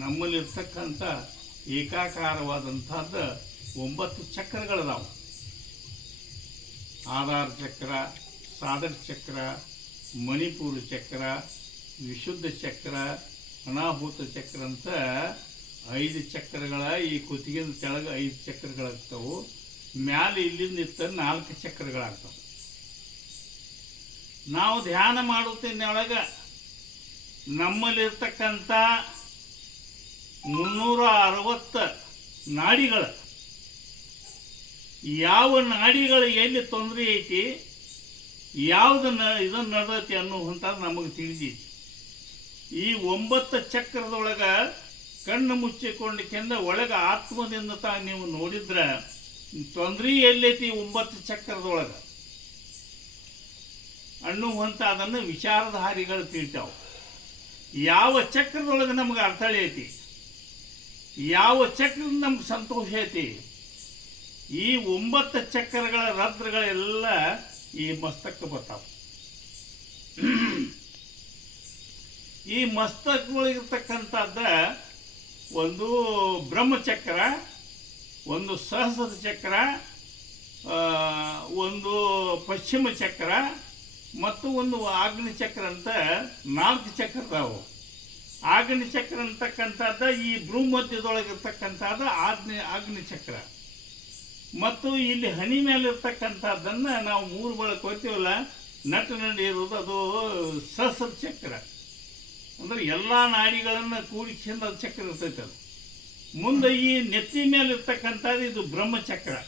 ನಮ್ಮಲ್ಲಿರ್ತಕ್ಕಂಥ ಏಕಾಕಾರವಾದಂಥದ್ದು 9 ಚಕ್ರಗಳದಾವು. ಆಧಾರ ಚಕ್ರ, ಸಾಧಕ ಚಕ್ರ, ಮಣಿಪುರ ಚಕ್ರ, ವಿಶುದ್ಧ ಚಕ್ರ, ಅನಾಹುತ ಚಕ್ರ ಅಂತ 5 ಚಕ್ರಗಳ ಈ ಕುತ್ತಿಗೆದ ಕೆಳಗೆ 5 ಚಕ್ರಗಳಾಗ್ತವೆ. ಮ್ಯಾಲೆ ಇಲ್ಲಿಂದ ನಿಂತ 4 ಚಕ್ರಗಳಾಗ್ತವೆ. ನಾವು ಧ್ಯಾನ ಮಾಡುತ್ತಿನೊಳಗೆ ನಮ್ಮಲ್ಲಿರ್ತಕ್ಕಂಥ 360 ನಾಡಿಗಳು, ಯಾವ ನಾಡಿಗಳು ಎಲ್ಲಿ ತೊಂದರೆ ಐತಿ, ಯಾವುದು ಇದನ್ನು ನಡೆದೈತಿ ಅನ್ನುವಂಥದ್ದು ನಮಗೆ ತಿಳಿದೈತಿ. ಈ 9 ಚಕ್ರದೊಳಗೆ ಕಣ್ಣು ಮುಚ್ಚಿಕೊಂಡಕ್ಕಿಂತ ಒಳಗೆ ಆತ್ಮದಿಂದ ನೀವು ನೋಡಿದ್ರೆ ತೊಂದರೆ ಎಲ್ಲೈತಿ 9 ಚಕ್ರದೊಳಗೆ ಅನ್ನುವಂಥ ಅದನ್ನು ವಿಚಾರಧಾರಿಗಳು ತಿಳ್ತಾವೆ. ಯಾವ ಚಕ್ರದೊಳಗೆ ನಮ್ಗೆ ಅರ್ಥಳೆ ಐತಿ, ಯಾವ ಚಕ್ರದ ನಮ್ಗೆ ಸಂತೋಷ ಐತಿ, ಈ 9 ಚಕ್ರಗಳ ರದ್ರಗಳೆಲ್ಲ ಈ ಮಸ್ತಕ ಬರ್ತಾವೆ. ಈ ಮಸ್ತಕದೊಳಗಿರ್ತಕ್ಕಂಥದ್ದ ಒಂದು ಬ್ರಹ್ಮಚಕ್ರ, ಒಂದು ಸಹಸ್ರ ಚಕ್ರ, ಒಂದು ಪಶ್ಚಿಮ ಚಕ್ರ ಮತ್ತು ಒಂದು ಆಗ್ನಿ ಚಕ್ರ ಅಂತ 4 ಚಕ್ರದಾವು. ಆಗ್ನಿ ಚಕ್ರ ಅಂತಕ್ಕಂಥದ್ದು ಈ ಭೂಮಧ್ಯದೊಳಗಿರ್ತಕ್ಕಂಥದ್ದು ಆಗ್ನಿ ಚಕ್ರ. ಮತ್ತು ಇಲ್ಲಿ ಹನಿ ಮೇಲೆ ಇರ್ತಕ್ಕಂಥದ್ದನ್ನು ನಾವು 3 ಬಳಕೆ ಹೋಗ್ತೀವಲ್ಲ, ನಟ್ಟಿನಲ್ಲಿ ಇರೋದು ಅದು ಸಹಸ್ರ ಚಕ್ರ. ಅಂದರೆ ಎಲ್ಲ ನಾಡಿಗಳನ್ನು ಕೂಡಿಸಿಂದ ಅದು ಚಕ್ರ ಇರ್ತೈತೆ. ಅದು ಮುಂದೆ ಈ ನೆತ್ತಿ ಮೇಲೆ ಇರ್ತಕ್ಕಂಥದ್ದು ಇದು ಬ್ರಹ್ಮಚಕ್ರ.